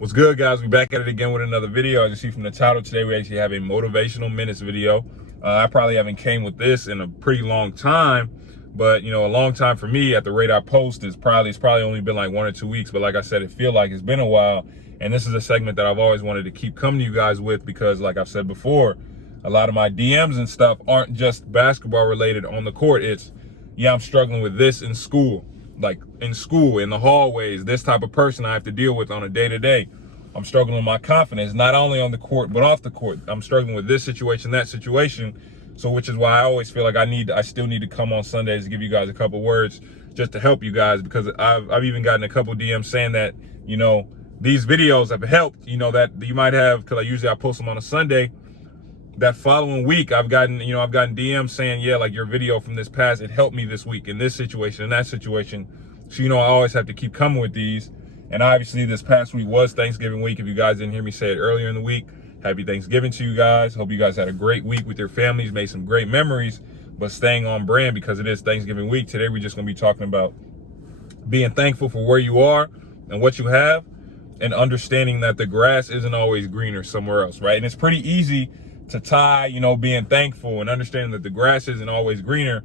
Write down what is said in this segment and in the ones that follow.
What's good, guys? We back at it again with another video. As you see from the title, today we actually have a motivational minutes video. I probably haven't came with this in a pretty long time, but a long time for me at the rate I post is it's probably only been like 1 or 2 weeks. But like I said, it feel like it's been a while, and this is a segment that I've always wanted to keep coming to you guys with because, like I've said before, a lot of my DMs and stuff aren't just basketball related on the court. It's, yeah, I'm struggling with this in school. Like in school, in the hallways, this type of person I have to deal with on a day-to-day. I'm struggling with my confidence, not only on the court, but off the court. I'm struggling with this situation, that situation. So which is why I always feel like I still need to come on Sundays to give you guys a couple words just to help you guys, because I've even gotten a couple DMs saying that, these videos have helped, that you might have, because I post them on a Sunday. That following week, I've gotten DMs saying, yeah, like your video from this past, it helped me this week in this situation, in that situation. So, I always have to keep coming with these. And obviously this past week was Thanksgiving week. If you guys didn't hear me say it earlier in the week, happy Thanksgiving to you guys. Hope you guys had a great week with your families, made some great memories, but staying on brand because it is Thanksgiving week. Today, we're just gonna be talking about being thankful for where you are and what you have, and understanding that the grass isn't always greener somewhere else, right? And it's pretty easy to tie, being thankful and understanding that the grass isn't always greener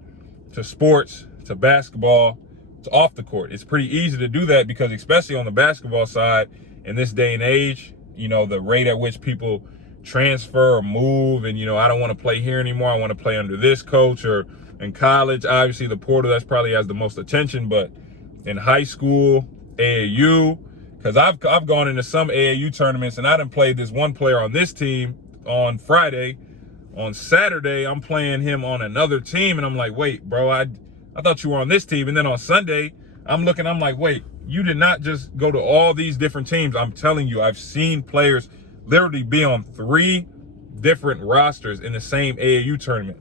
to sports, to basketball, to off the court. It's pretty easy to do that because, especially on the basketball side, in this day and age, the rate at which people transfer or move and, I don't want to play here anymore. I want to play under this coach. Or in college, obviously the portal, that's probably has the most attention, but in high school, AAU, because I've gone into some AAU tournaments and I done played this one player on this team on Friday. On Saturday, I'm playing him on another team, and I'm like, wait, bro, I thought you were on this team. And then on Sunday, I'm like, wait, you did not just go to all these different teams. I'm telling you, I've seen players literally be on 3 different rosters in the same AAU tournament,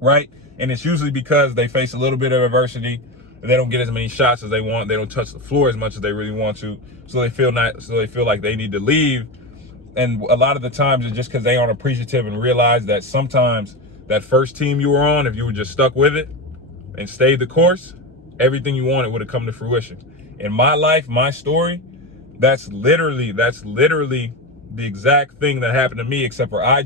right? And it's usually because they face a little bit of adversity and they don't get as many shots as they want. They don't touch the floor as much as they really want to. So they feel like they need to leave. And a lot of the times it's just because they aren't appreciative and realize that sometimes that first team you were on, if you were just stuck with it and stayed the course, everything you wanted would have come to fruition. In my life, my story, that's literally the exact thing that happened to me, except for a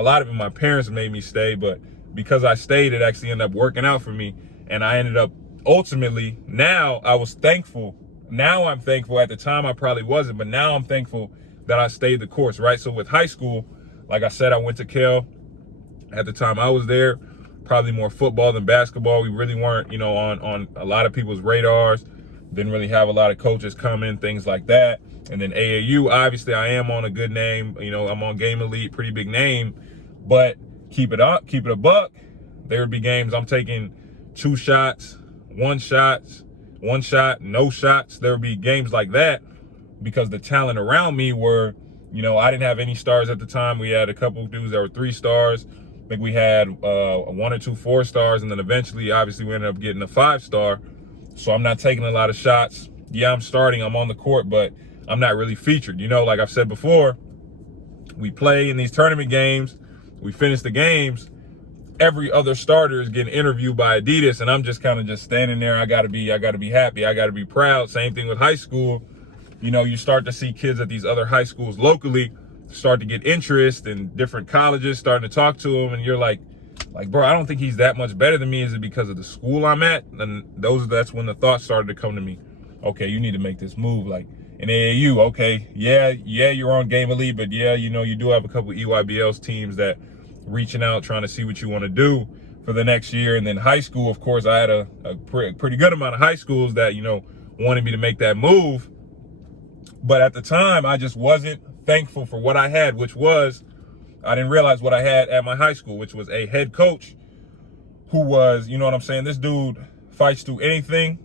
lot of it, my parents made me stay, but because I stayed, it actually ended up working out for me. And I ended up ultimately, now I was thankful. Now I'm thankful. At the time, I probably wasn't, but now I'm thankful that I stayed the course, right? So with high school, like I said, I went to Cal. At the time I was there, probably more football than basketball. We really weren't, on a lot of people's radars. Didn't really have a lot of coaches come in, things like that. And then AAU, obviously I am on a good name. I'm on Game Elite, pretty big name. But keep it a buck. There would be games I'm taking 2 shots, 1 shot, no shots. There would be games like that, because the talent around me were, I didn't have any stars at the time. We had a couple of dudes that were 3 stars. I think we had 1 or 2 4 stars, and then eventually, obviously, we ended up getting a 5-star. So I'm not taking a lot of shots. Yeah, I'm starting, I'm on the court, but I'm not really featured. Like I've said before, we play in these tournament games, we finish the games, every other starter is getting interviewed by Adidas, and I'm just kind of standing there. I gotta be happy, I gotta be proud. Same thing with high school. You start to see kids at these other high schools locally start to get interest, and different colleges starting to talk to them, and you're like, bro, I don't think he's that much better than me. Is it because of the school I'm at? And that's when the thoughts started to come to me. Okay, you need to make this move. Like in AAU, okay, yeah, you're on Game Elite, but yeah, you do have a couple EYBL's teams that reaching out, trying to see what you want to do for the next year. And then high school, of course, I had a pretty good amount of high schools that, wanted me to make that move. But at the time, I just wasn't thankful for what I had, which was, I didn't realize what I had at my high school, which was a head coach who was, this dude fights through anything,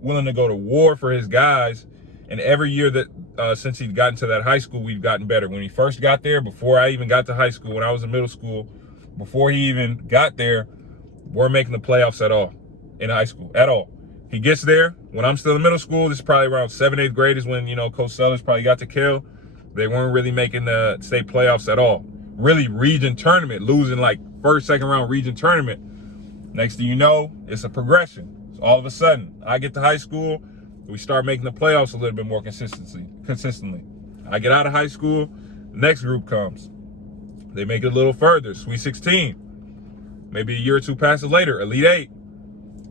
willing to go to war for his guys. And every year that, since he'd gotten to that high school, we've gotten better. When he first got there, before I even got to high school, when I was in middle school, before he even got there, we're making the playoffs at all in high school, at all. He gets there when I'm still in middle school. This is probably around 7th, 8th grade is when, Coach Sellers probably got to Cal. They weren't really making the state playoffs at all. Really region tournament, losing like 1st, 2nd round region tournament. Next thing you know, it's a progression. So all of a sudden, I get to high school, We start making the playoffs a little bit more consistently. I get out of high school, next group comes. They make it a little further, Sweet 16. Maybe a year or two passes later, Elite 8.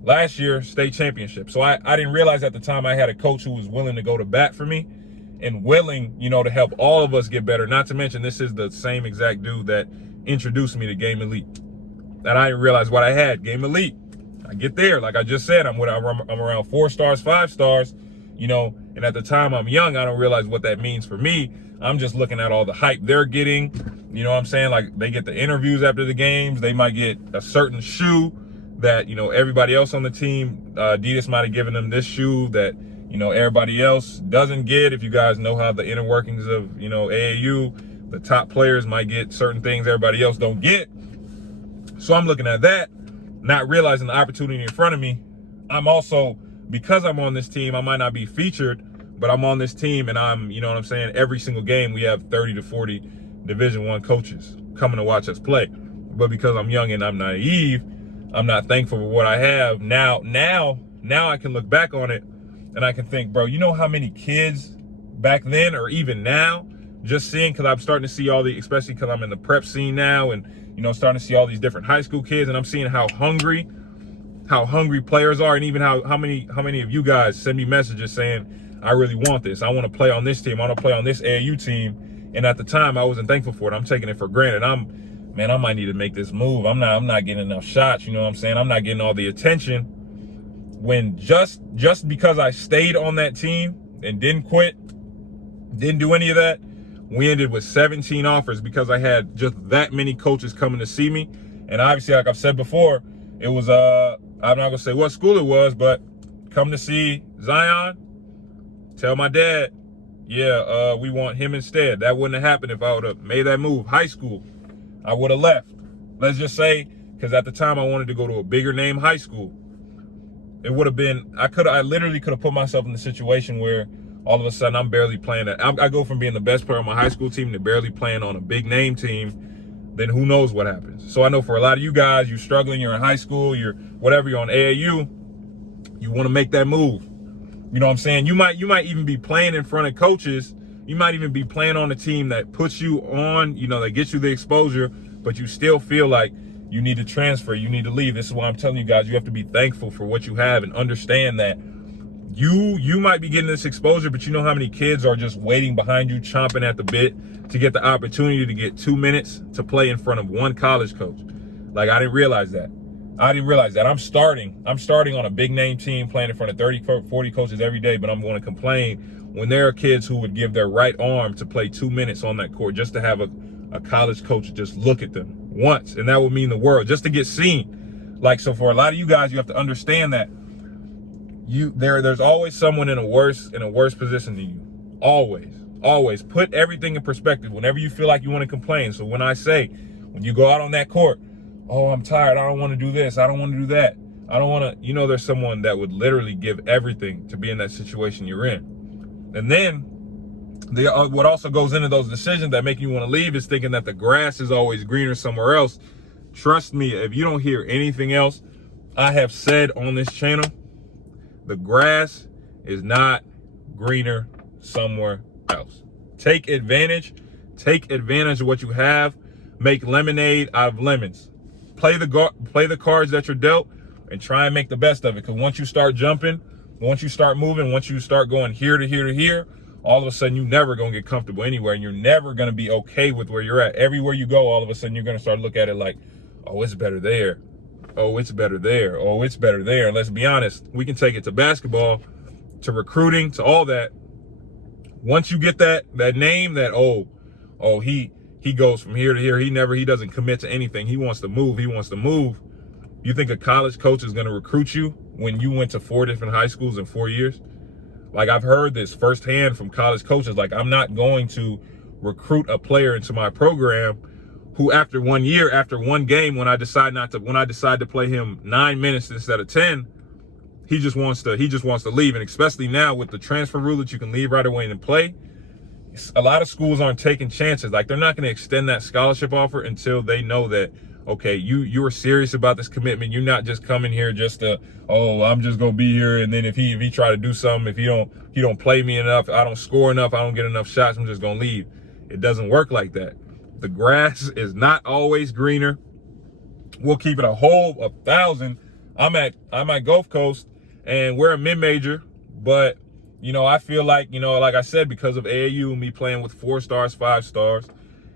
Last year, state championship. So I didn't realize at the time I had a coach who was willing to go to bat for me and willing, to help all of us get better. Not to mention, this is the same exact dude that introduced me to Game Elite. And I didn't realize what I had, Game Elite. I get there, like I just said, I'm around 4 stars, 5 stars, and at the time I'm young, I don't realize what that means for me. I'm just looking at all the hype they're getting. You know what I'm saying? Like, they get the interviews after the games. They might get a certain shoe that, everybody else on the team, Adidas might have given them this shoe that, everybody else doesn't get. If you guys know how the inner workings of, AAU, the top players might get certain things everybody else don't get. So I'm looking at that, not realizing the opportunity in front of me. I'm also, because I'm on this team, I might not be featured, but I'm on this team and I'm, every single game we have 30 to 40 Division I coaches coming to watch us play. But because I'm young and I'm naive, I'm not thankful for what I have. Now I can look back on it and I can think, bro, you know how many kids back then or even now, just seeing, because I'm starting to see especially because I'm in the prep scene now and, starting to see all these different high school kids, and I'm seeing how hungry players are, and even how many of you guys send me messages saying, I really want this. I want to play on this team. I want to play on this AAU team. And at the time, I wasn't thankful for it. I'm taking it for granted. I might need to make this move. I'm not getting enough shots. You know what I'm saying? I'm not getting all the attention. When just because I stayed on that team and didn't quit, didn't do any of that, we ended with 17 offers because I had just that many coaches coming to see me. And obviously, like I've said before, it was, I'm not going to say what school it was, but come to see Zion, tell my dad, we want him instead. That wouldn't have happened if I would have made that move. High school, I would have left. Let's just say, because at the time I wanted to go to a bigger name high school. It would have been, I literally could have put myself in the situation where all of a sudden I'm barely playing I go from being the best player on my high school team to barely playing on a big name team. Then who knows what happens. So I know for a lot of you guys, you're struggling, you're in high school, you're whatever, you're on AAU, you want to make that move. You know what I'm saying? You might even be playing in front of coaches. You might even be playing on a team that puts you on, that gets you the exposure, but you still feel like you need to transfer, you need to leave. This is why I'm telling you guys, you have to be thankful for what you have and understand that you might be getting this exposure, but you know how many kids are just waiting behind you, chomping at the bit to get the opportunity to get 2 minutes to play in front of one college coach. Like, I didn't realize that. I'm starting on a big name team playing in front of 30, 40 coaches every day, but I'm going to complain when there are kids who would give their right arm to play 2 minutes on that court just to have a college coach just look at them once, and that would mean the world, just to get seen. Like, so for a lot of you guys, you have to understand that there's always someone in a worse position than you. Always put everything in perspective whenever you feel like you want to complain. So when you go out on that court, oh, I'm tired, I don't want to do this, I don't want to do that, I don't want to, there's someone that would literally give everything to be in that situation you're in. And then what also goes into those decisions that make you want to leave is thinking that the grass is always greener somewhere else. Trust me, if you don't hear anything else I have said on this channel, the grass is not greener somewhere else. Take advantage of what you have. Make lemonade out of lemons. Play the cards that you're dealt and try and make the best of it. Because once you start jumping, once you start moving, once you start going here to here to here, all of a sudden you're never going to get comfortable anywhere, and you're never going to be okay with where you're at. Everywhere you go, all of a sudden you're going to start to look at it like, oh, it's better there. Oh, it's better there. Oh, it's better there. And let's be honest, we can take it to basketball, to recruiting, to all that. Once you get that name that, he goes from here to here, he doesn't commit to anything. He wants to move. You think a college coach is going to recruit you when you went to 4 different high schools in 4 years? Like, I've heard this firsthand from college coaches. Like, I'm not going to recruit a player into my program who after 1 year, after one game, when I decide to play him 9 minutes instead of 10, he just wants to leave. And especially now with the transfer rule that you can leave right away and play, a lot of schools aren't taking chances. Like, they're not going to extend that scholarship offer until they know that, okay, you're serious about this commitment. You're not just coming here just to, oh, I'm just gonna be here, and then if he try to do something, if he don't play me enough, I don't score enough, I don't get enough shots, I'm just gonna leave. It doesn't work like that. The grass is not always greener. We'll keep it a whole 1,000. I'm at Gulf Coast, and we're a mid-major, but I feel like, like I said, because of AAU, me playing with 4 stars, 5 stars,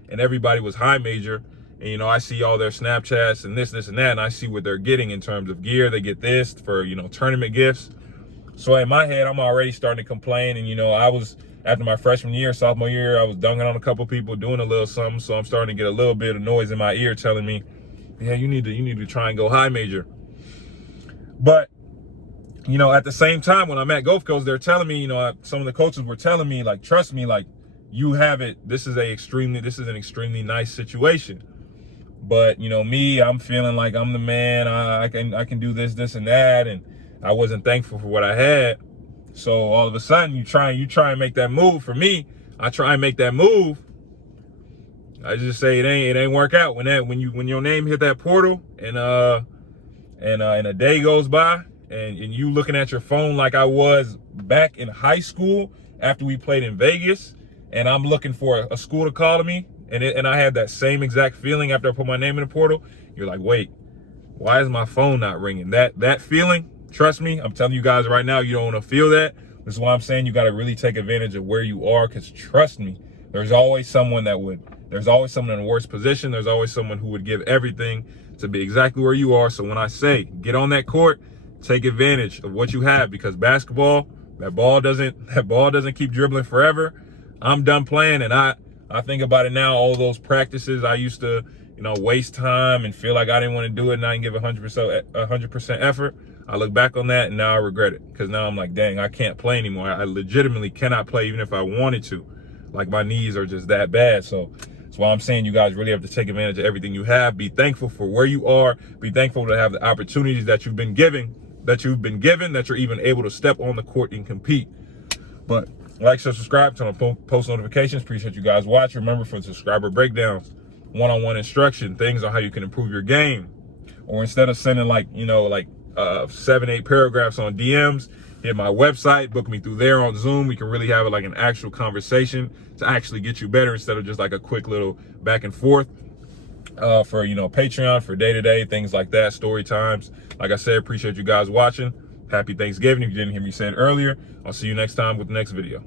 and everybody was high major, and I see all their Snapchats and this and that, and I see what they're getting in terms of gear. They get this for tournament gifts. So in my head, I'm already starting to complain, and I was, after my freshman year, sophomore year, I was dunking on a couple people, doing a little something, so I'm starting to get a little bit of noise in my ear telling me, yeah, you need to try and go high major. But at the same time, when I'm at Gulf Coast, they're telling me, some of the coaches were telling me, like, trust me, like, you have it. This is an extremely nice situation. But me, I'm feeling like I'm the man. I can do this and that, and I wasn't thankful for what I had. So all of a sudden, you try and make that move. For me, I try and make that move. I just say it ain't work out when your name hit that portal, and a day goes by, and you looking at your phone like I was back in high school after we played in Vegas, and I'm looking for a school to call to me, and I had that same exact feeling after I put my name in the portal. You're like, wait, why is my phone not ringing? That feeling, trust me, I'm telling you guys right now, you don't want to feel that. This is why I'm saying you got to really take advantage of where you are, because trust me, there's always someone in a worse position. There's always someone who would give everything to be exactly where you are. So when I say get on that court, take advantage of what you have, because basketball, that ball doesn't keep dribbling forever. I'm done playing, and I think about it now, all those practices I used to, waste time and feel like I didn't want to do it, and I didn't give 100% effort. I look back on that, and now I regret it, because now I'm like, dang, I can't play anymore. I legitimately cannot play even if I wanted to. Like, my knees are just that bad. So that's why I'm saying you guys really have to take advantage of everything you have. Be thankful for where you are. Be thankful to have the opportunities that you've been given, that you're even able to step on the court and compete. But like, share, subscribe, turn on post notifications. Appreciate you guys watching. Remember, for subscriber breakdowns, one-on-one instruction, things on how you can improve your game. Or instead of sending 7-8 paragraphs on DMs, hit my website, book me through there on Zoom. We can really have like an actual conversation to actually get you better, instead of just like a quick little back and forth. For Patreon, for day-to-day things like that, story times. Like I said, appreciate you guys watching. Happy Thanksgiving. If you didn't hear me say it earlier, I'll see you next time with the next video.